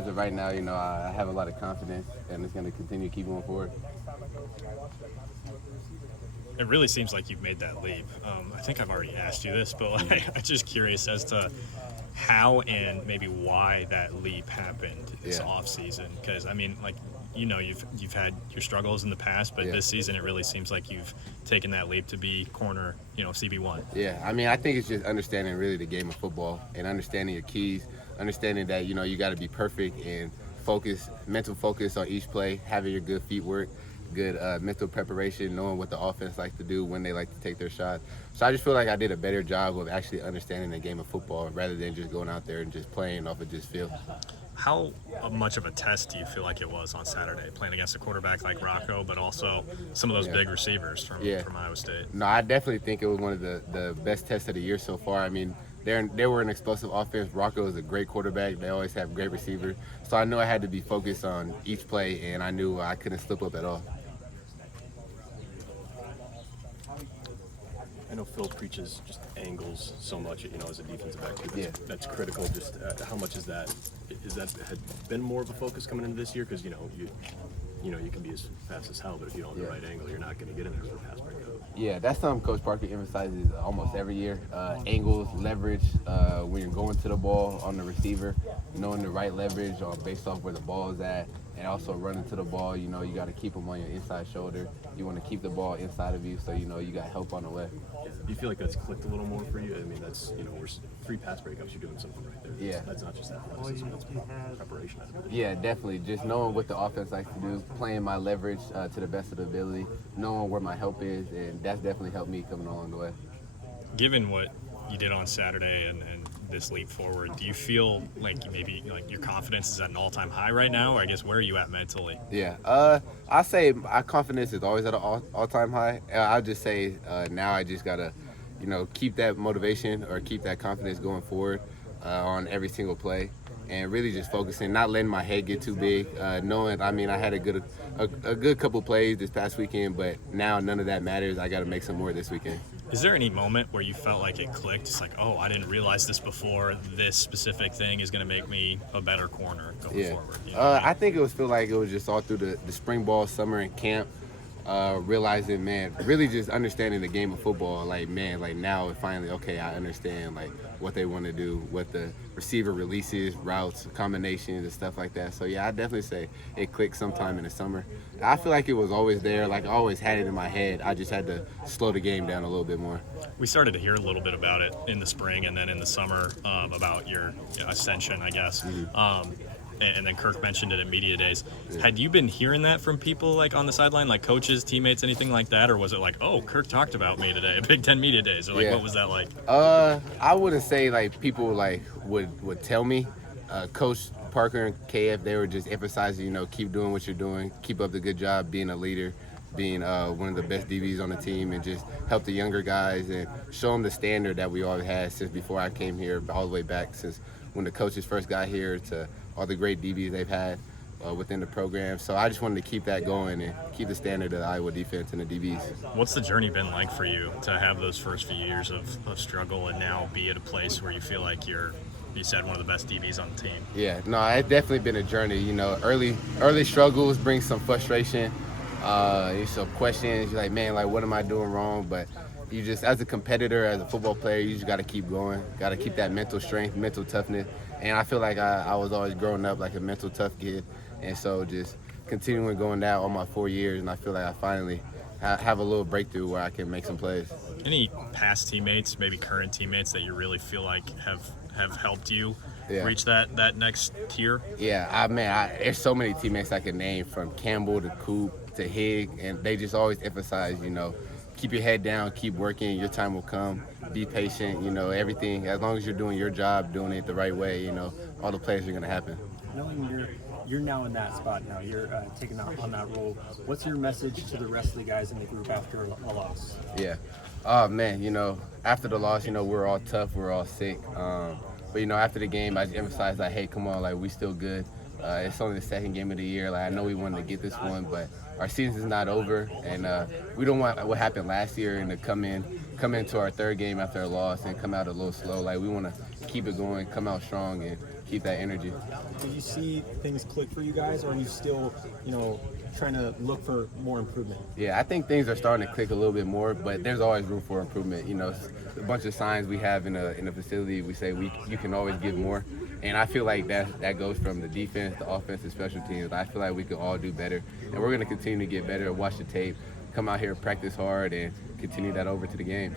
as of right now, I have a lot of confidence, and it's going to continue to keep going forward. It really seems like you've made that leap. I think I've already asked you this, but I'm just curious as to how and maybe why that leap happened this Yeah. off season. Because I mean, like you've had your struggles in the past, but Yeah. this season it really seems like you've taken that leap to be corner, CB1. Yeah, I mean, I think it's just understanding really the game of football and understanding your keys, understanding that you got to be perfect and mental focus on each play, having your good feet work, good mental preparation, knowing what the offense likes to do when they like to take their shots. So I just feel like I did a better job of actually understanding the game of football rather than just going out there and just playing off of just feel. How much of a test do you feel like it was on Saturday, playing against a quarterback like Rocco, but also some of those big receivers from Iowa State? No, I definitely think it was one of the best tests of the year so far. I mean, they were an explosive offense. Rocco is a great quarterback. They always have great receivers. So I knew I had to be focused on each play, and I knew I couldn't slip up at all. I know Phil preaches just angles so much, as a defensive back. That's critical. Just how much is that had been more of a focus coming into this year? Because you can be as fast as hell, but if you don't have the right angle, you're not going to get in there for a pass breakup. Yeah, that's something Coach Parker emphasizes almost every year. Angles, leverage, when you're going to the ball on the receiver, knowing the right leverage based off where the ball is at, and also running to the ball. You got to keep them on your inside shoulder. You want to keep the ball inside of you, so you got help on the way. Do you feel like that's clicked a little more for you? I mean, that's we're 3 pass breakups. You're doing something right there. Yeah. That's not just athleticism. That's preparation. Yeah, definitely. Just knowing what the offense likes to do, playing my leverage to the best of the ability, knowing where my help is, and that's definitely helped me coming along the way. Given what you did on Saturday and this leap forward, do you feel like maybe your confidence is at an all-time high right now, or I guess where are you at mentally? Yeah, I say my confidence is always at an all-time high. I'll just say now I just gotta, keep that motivation or keep that confidence going forward on every single play, and really just focusing, not letting my head get too big. Knowing, I mean, I had a good couple plays this past weekend, but now none of that matters. I got to make some more this weekend. Is there any moment where you felt like it clicked? It's like, oh, I didn't realize this before. This specific thing is going to make me a better corner going forward. I think it feel like it was just all through the spring ball, summer, and camp. Realizing, man, really just understanding the game of football. Like, man, like now finally, okay, I understand like what they want to do, what the receiver releases, routes, combinations, and stuff like that. So yeah, I definitely say it clicked sometime in the summer. I feel like it was always there. Like I always had it in my head. I just had to slow the game down a little bit more. We started to hear a little bit about it in the spring and then in the summer about your ascension, I guess. Mm-hmm. And then Kirk mentioned it at media days. Yeah. Had you been hearing that from people like on the sideline, like coaches, teammates, anything like that, or was it like, oh, Kirk talked about me today at Big Ten media days, or like what was that like? I wouldn't say like people like would tell me. Coach Parker and KF, they were just emphasizing, keep doing what you're doing, keep up the good job, being a leader, being one of the best DBs on the team, and just help the younger guys and show them the standard that we all had since before I came here, all the way back since when the coaches first got here to all the great DBs they've had within the program. So I just wanted to keep that going and keep the standard of the Iowa defense and the DBs. What's the journey been like for you to have those first few years of struggle and now be at a place where you feel like you said one of the best DBs on the team? Yeah, no, it's definitely been a journey. Early struggles bring some frustration, some questions. You're like, man, like what am I doing wrong? But you just, as a competitor, as a football player, you just got to keep going. Got to keep that mental strength, mental toughness. And I feel like I was always growing up like a mental tough kid. And so just continuing going down all my 4 years, and I feel like I finally have a little breakthrough where I can make some plays. Any past teammates, maybe current teammates, that you really feel like have helped you reach that next tier? Yeah, there's so many teammates I can name, from Campbell to Coop to Higg, and they just always emphasize, keep your head down, keep working, your time will come, be patient, everything. As long as you're doing your job, doing it the right way, all the plays are going to happen. Knowing you're now in that spot now, you're taking on that role, what's your message to the rest of the guys in the group after a loss? Yeah. Oh, man, after the loss, we're all tough, we're all sick. But, after the game, I just emphasized, like, hey, come on, like, we still good. It's only the second game of the year. Like, I know we wanted to get this one, but our season's not over, and we don't want what happened last year and to come into our third game after a loss and come out a little slow. Like, we want to keep it going, come out strong, and keep that energy. Do you see things click for you guys, or are you still, trying to look for more improvement? Yeah, I think things are starting to click a little bit more, but there's always room for improvement. A bunch of signs we have in a facility, we say you can always give more. And I feel like that goes from the defense, the offense, and special teams. I feel like we can all do better. And we're going to continue to get better, watch the tape, come out here, practice hard, and continue that over to the games.